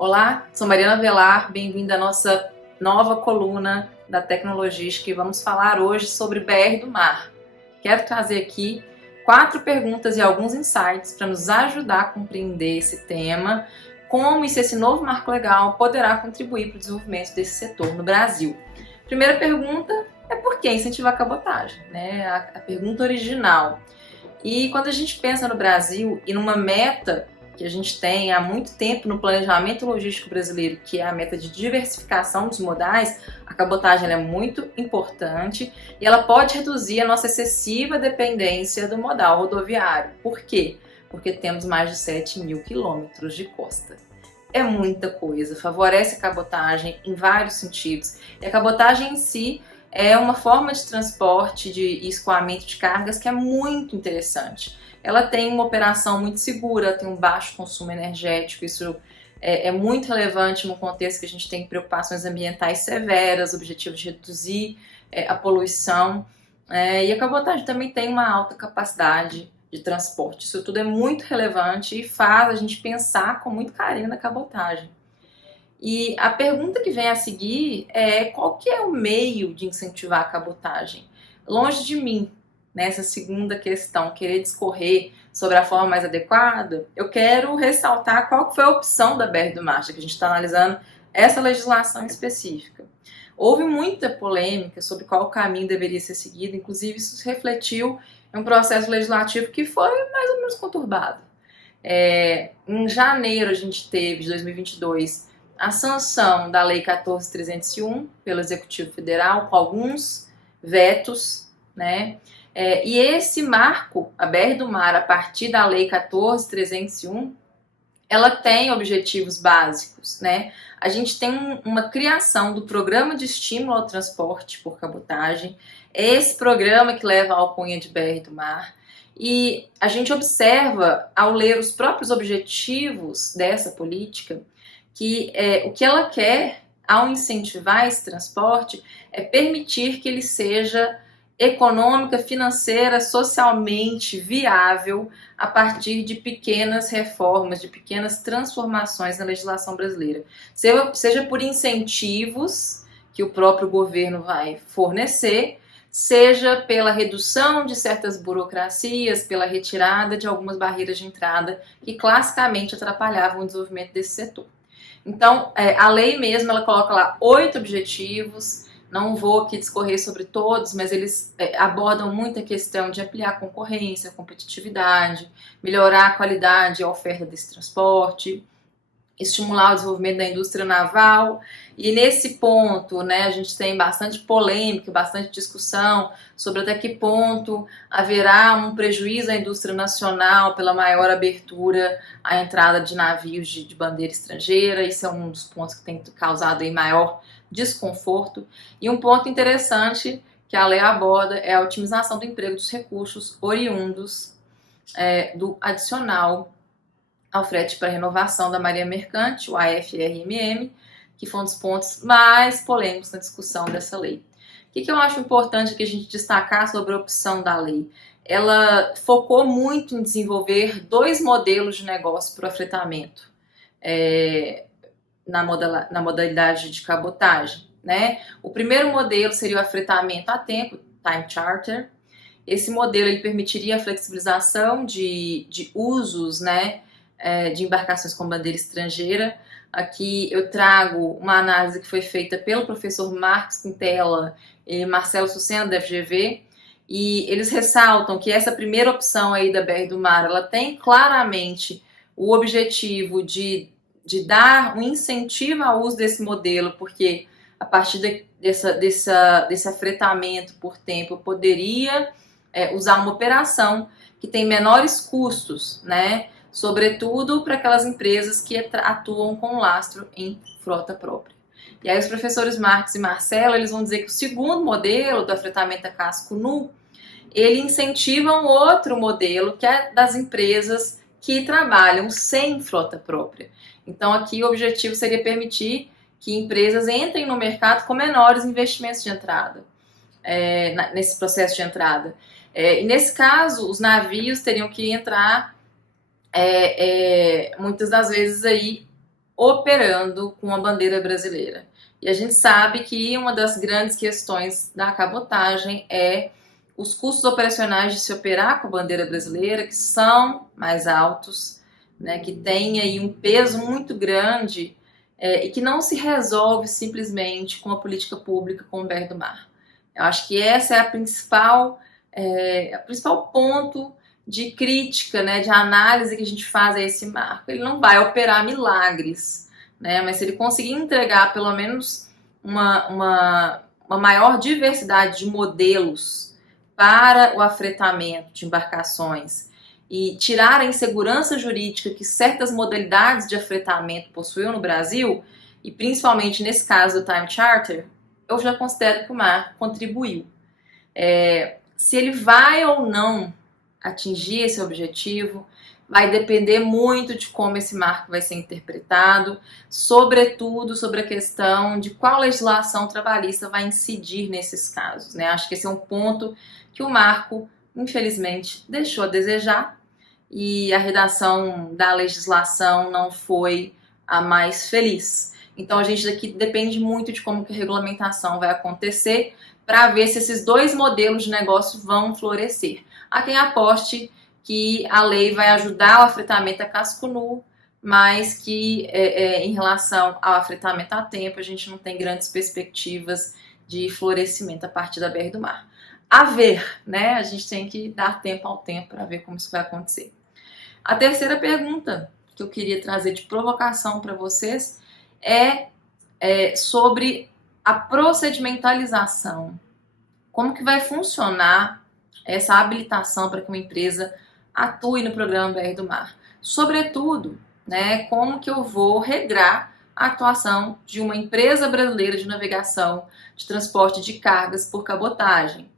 Olá, sou Mariana Velar, bem-vinda à nossa nova coluna da Tecnologística e vamos falar hoje sobre BR do Mar. Quero trazer aqui 4 perguntas e alguns insights para nos ajudar a compreender esse tema, como esse novo marco legal poderá contribuir para o desenvolvimento desse setor no Brasil. Primeira pergunta é por que incentivar a cabotagem, né? A pergunta original. E quando a gente pensa no Brasil e numa meta que a gente tem há muito tempo no planejamento logístico brasileiro, que é a meta de diversificação dos modais, a cabotagem é muito importante e ela pode reduzir a nossa excessiva dependência do modal rodoviário. Por quê? Porque temos mais de 7.000 quilômetros de costa. É muita coisa, favorece a cabotagem em vários sentidos. E a cabotagem em si é uma forma de transporte e escoamento de cargas que é muito interessante. Ela tem uma operação muito segura, tem um baixo consumo energético, isso é muito relevante no contexto que a gente tem preocupações ambientais severas, objetivos de reduzir a poluição. E a cabotagem também tem uma alta capacidade de transporte. Isso tudo é muito relevante e faz a gente pensar com muito carinho na cabotagem. E a pergunta que vem a seguir é qual que é o meio de incentivar a cabotagem? Longe de mim, nessa segunda questão, querer discorrer sobre a forma mais adequada, eu quero ressaltar qual foi a opção da BR do Mar, já que a gente está analisando essa legislação específica. Houve muita polêmica sobre qual caminho deveria ser seguido, inclusive isso se refletiu em um processo legislativo que foi mais ou menos conturbado. Em janeiro a gente teve, de 2022, a sanção da Lei 14.301 pelo Executivo Federal, com alguns vetos, né? E esse marco, a BR do Mar, a partir da Lei 14.301, ela tem objetivos básicos, né? A gente tem uma criação do Programa de Estímulo ao Transporte por Cabotagem, esse programa que leva a alcunha de BR do Mar, e a gente observa, ao ler os próprios objetivos dessa política, que o que ela quer, ao incentivar esse transporte, é permitir que ele seja econômica, financeira, socialmente viável a partir de pequenas reformas, de pequenas transformações na legislação brasileira. Seja por incentivos que o próprio governo vai fornecer, seja pela redução de certas burocracias, pela retirada de algumas barreiras de entrada que classicamente atrapalhavam o desenvolvimento desse setor. Então, a lei mesmo, ela coloca lá 8 objetivos, não vou aqui discorrer sobre todos, mas eles abordam muito a questão de ampliar a concorrência, a competitividade, melhorar a qualidade e a oferta desse transporte, estimular o desenvolvimento da indústria naval. E nesse ponto, né, a gente tem bastante polêmica, bastante discussão sobre até que ponto haverá um prejuízo à indústria nacional pela maior abertura à entrada de navios de bandeira estrangeira. Isso é um dos pontos que tem causado aí maior desconforto. E um ponto interessante que a lei aborda é a otimização do emprego dos recursos oriundos do adicional ao frete para renovação da Marinha Mercante, o AFRMM, que foi um dos pontos mais polêmicos na discussão dessa lei. O que eu acho importante que a gente destacar sobre a opção da lei? Ela focou muito em desenvolver 2 modelos de negócio para o afretamento na modalidade de cabotagem, né? O primeiro modelo seria o afretamento a tempo, time charter. Esse modelo ele permitiria a flexibilização de usos, né, de embarcações com bandeira estrangeira. Aqui eu trago uma análise que foi feita pelo professor Marcos Quintela e Marcelo Sucena, da FGV, e eles ressaltam que essa primeira opção aí da BR do Mar, ela tem claramente o objetivo de dar um incentivo ao uso desse modelo, porque a partir desse afretamento por tempo, eu poderia usar uma operação que tem menores custos, né? Sobretudo para aquelas empresas que atuam com lastro em frota própria. E aí os professores Marcos e Marcelo, eles vão dizer que o segundo modelo do afretamento a casco nu, ele incentiva um outro modelo, que é das empresas que trabalham sem frota própria. Então aqui o objetivo seria permitir que empresas entrem no mercado com menores investimentos de entrada, nesse processo de entrada. E nesse caso, os navios teriam que entrar muitas das vezes aí operando com a bandeira brasileira. E a gente sabe que uma das grandes questões da cabotagem é os custos operacionais de se operar com a bandeira brasileira, que são mais altos, né, que tem aí um peso muito grande e que não se resolve simplesmente com a política pública com o BR do Mar. Eu acho que essa é a principal ponto de crítica, né, de análise que a gente faz a esse marco. Ele não vai operar milagres, né, mas se ele conseguir entregar pelo menos uma maior diversidade de modelos para o afretamento de embarcações e tirar a insegurança jurídica que certas modalidades de afretamento possuíam no Brasil, e principalmente nesse caso do Time Charter, eu já considero que o mar contribuiu. Se ele vai ou não atingir esse objetivo vai depender muito de como esse marco vai ser interpretado, sobretudo sobre a questão de qual legislação trabalhista vai incidir nesses casos, né? Acho que esse é um ponto que o marco, infelizmente, deixou a desejar e a redação da legislação não foi a mais feliz. Então a gente daqui depende muito de como que a regulamentação vai acontecer para ver se esses dois modelos de negócio vão florescer. Há quem aposte que a lei vai ajudar o afretamento a casco nu, mas que em relação ao afretamento a tempo a gente não tem grandes perspectivas de florescimento a partir da BR do Mar. A ver, né? A gente tem que dar tempo ao tempo para ver como isso vai acontecer. A terceira pergunta que eu queria trazer de provocação para vocês é sobre a procedimentalização. Como que vai funcionar essa habilitação para que uma empresa atue no programa BR do Mar? Sobretudo, né, como que eu vou regrar a atuação de uma empresa brasileira de navegação de transporte de cargas por cabotagem?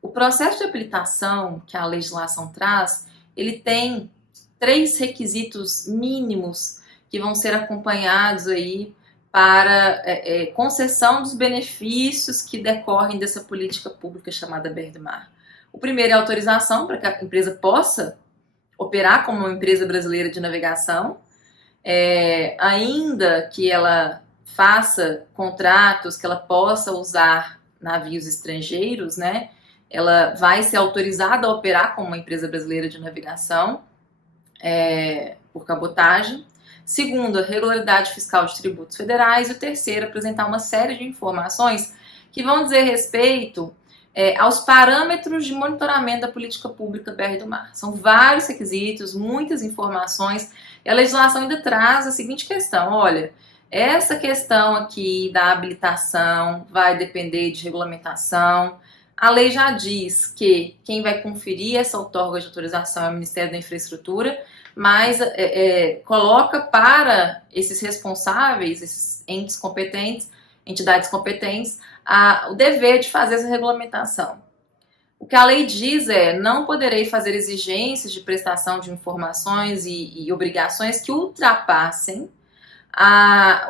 O processo de habilitação que a legislação traz, ele tem 3 requisitos mínimos que vão ser acompanhados aí para concessão dos benefícios que decorrem dessa política pública chamada BR do Mar. O primeiro é a autorização para que a empresa possa operar como uma empresa brasileira de navegação, ainda que ela faça contratos, que ela possa usar navios estrangeiros, né? Ela vai ser autorizada a operar como uma empresa brasileira de navegação por cabotagem. Segundo, a regularidade fiscal de tributos federais. E o terceiro, apresentar uma série de informações que vão dizer respeito aos parâmetros de monitoramento da política pública BR do Mar. São vários requisitos, muitas informações, e a legislação ainda traz a seguinte questão: olha, essa questão aqui da habilitação vai depender de regulamentação. A lei já diz que quem vai conferir essa outorga de autorização é o Ministério da Infraestrutura, mas coloca para esses responsáveis, esses entes competentes, entidades competentes, o dever de fazer essa regulamentação. O que a lei diz não poderei fazer exigências de prestação de informações e obrigações que ultrapassem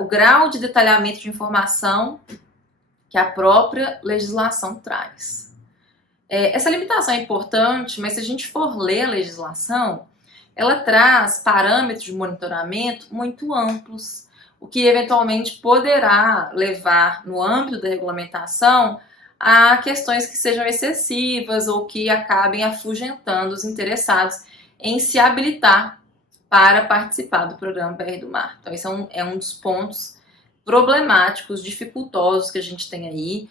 o grau de detalhamento de informação que a própria legislação traz. Essa limitação é importante, mas se a gente for ler a legislação, ela traz parâmetros de monitoramento muito amplos, o que eventualmente poderá levar, no âmbito da regulamentação, a questões que sejam excessivas ou que acabem afugentando os interessados em se habilitar para participar do programa BR do Mar. Então, esse é um dos pontos problemáticos, dificultosos que a gente tem aí.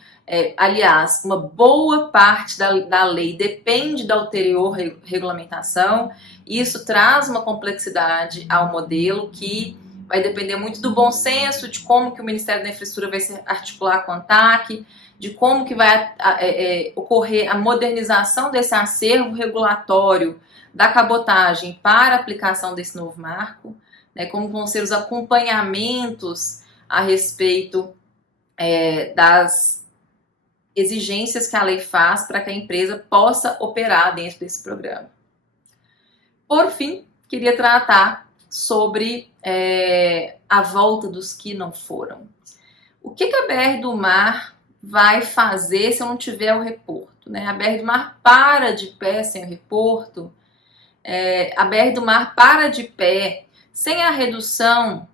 Aliás, uma boa parte da lei depende da ulterior regulamentação. Isso traz uma complexidade ao modelo que vai depender muito do bom senso, de como que o Ministério da Infraestrutura vai se articular com a ANTAQ, de como que vai ocorrer a modernização desse acervo regulatório da cabotagem para a aplicação desse novo marco, né, como vão ser os acompanhamentos a respeito das exigências que a lei faz para que a empresa possa operar dentro desse programa. Por fim, queria tratar sobre a volta dos que não foram. O que a BR do Mar vai fazer se eu não tiver o reporto, né? A BR do Mar para de pé sem o reporto. A BR do Mar para de pé Sem a redução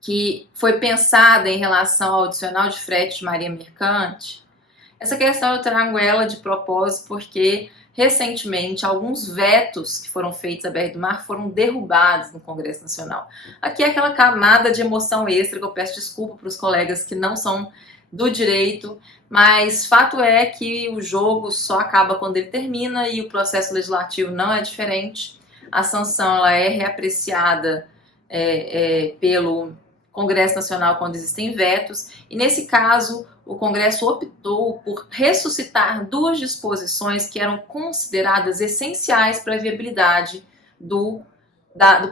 que foi pensada em relação ao adicional de frete de marinha mercante, essa questão eu trago ela de propósito porque recentemente alguns vetos que foram feitos à BR do Mar foram derrubados no Congresso Nacional. Aqui é aquela camada de emoção extra que eu peço desculpa para os colegas que não são do direito, mas fato é que o jogo só acaba quando ele termina e o processo legislativo não é diferente. A sanção ela é reapreciada pelo Congresso Nacional quando existem vetos, e nesse caso o Congresso optou por ressuscitar duas disposições que eram consideradas essenciais para a viabilidade do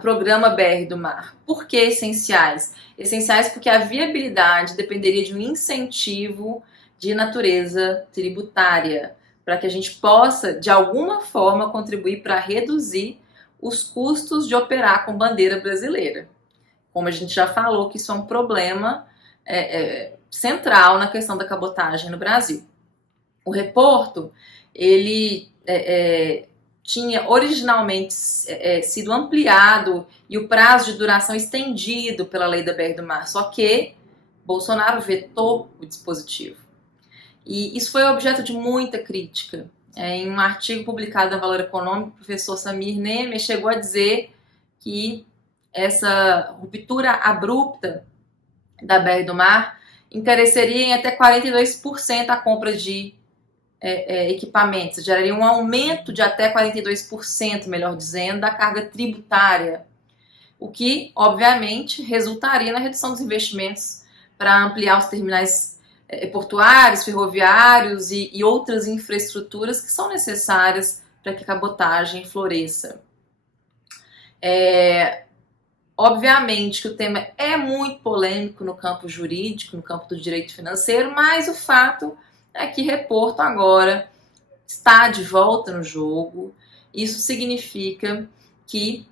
programa BR do Mar. Por que essenciais? Essenciais porque a viabilidade dependeria de um incentivo de natureza tributária, para que a gente possa, de alguma forma, contribuir para reduzir os custos de operar com bandeira brasileira. Como a gente já falou, que isso é um problema central na questão da cabotagem no Brasil. O reporto, ele tinha originalmente sido ampliado e o prazo de duração estendido pela lei da BR do Mar, só que Bolsonaro vetou o dispositivo. E isso foi objeto de muita crítica. Em um artigo publicado no Valor Econômico, o professor Samir Nemes chegou a dizer que essa ruptura abrupta da BR do Mar encareceria em até 42% a compra de equipamentos, geraria um aumento de até 42%, melhor dizendo, da carga tributária, o que, obviamente, resultaria na redução dos investimentos para ampliar os terminais portuários, ferroviários e outras infraestruturas que são necessárias para que a cabotagem floresça. Obviamente que o tema é muito polêmico no campo jurídico, no campo do direito financeiro, mas o fato é que Reporto agora está de volta no jogo. Isso significa que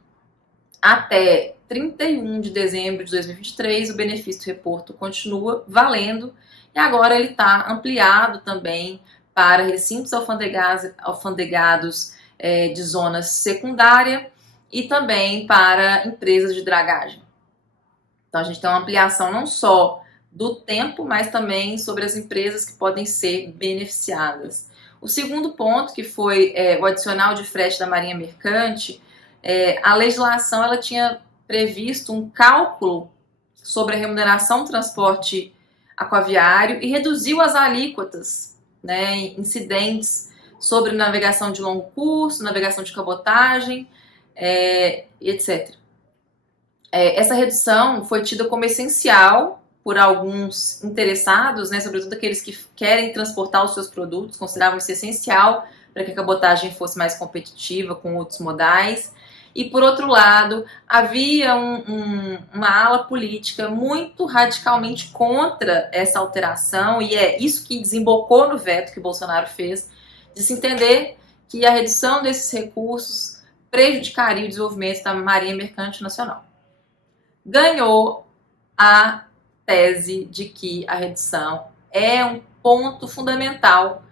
até 31 de dezembro de 2023 o benefício do Reporto continua valendo e agora ele está ampliado também para recintos alfandegados de zona secundária e também para empresas de dragagem. Então a gente tem uma ampliação não só do tempo, mas também sobre as empresas que podem ser beneficiadas. O segundo ponto, que foi o adicional de frete da marinha mercante, a legislação ela tinha previsto um cálculo sobre a remuneração do transporte aquaviário e reduziu as alíquotas, incidentes sobre navegação de longo curso, navegação de cabotagem, etc. Essa redução foi tida como essencial por alguns interessados, sobretudo aqueles que querem transportar os seus produtos, consideravam isso essencial para que a cabotagem fosse mais competitiva com outros modais. E, por outro lado, havia uma ala política muito radicalmente contra essa alteração, e é isso que desembocou no veto que Bolsonaro fez, de se entender que a redução desses recursos prejudicaria o desenvolvimento da Marinha Mercante Nacional. Ganhou a tese de que a redução é um ponto fundamental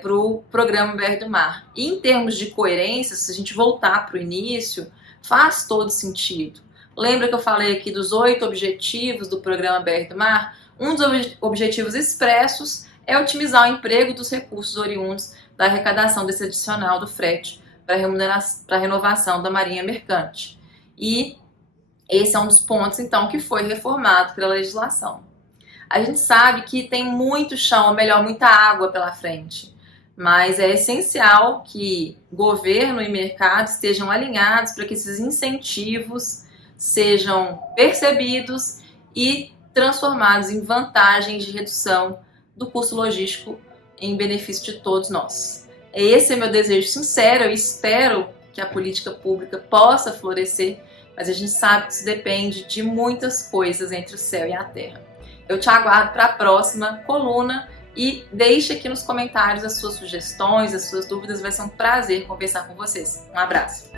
para o programa BR do Mar. E em termos de coerência, se a gente voltar para o início, faz todo sentido. Lembra que eu falei aqui dos 8 objetivos do programa BR do Mar? Um dos objetivos expressos é otimizar o emprego dos recursos oriundos da arrecadação desse adicional do frete para a renovação da marinha mercante. E esse é um dos pontos, então, que foi reformado pela legislação. A gente sabe que tem muito chão, ou melhor, muita água pela frente, mas é essencial que governo e mercado estejam alinhados para que esses incentivos sejam percebidos e transformados em vantagens de redução do custo logístico em benefício de todos nós. Esse é meu desejo sincero, eu espero que a política pública possa florescer, mas a gente sabe que isso depende de muitas coisas entre o céu e a terra. Eu te aguardo para a próxima coluna e deixe aqui nos comentários as suas sugestões, as suas dúvidas, vai ser um prazer conversar com vocês. Um abraço!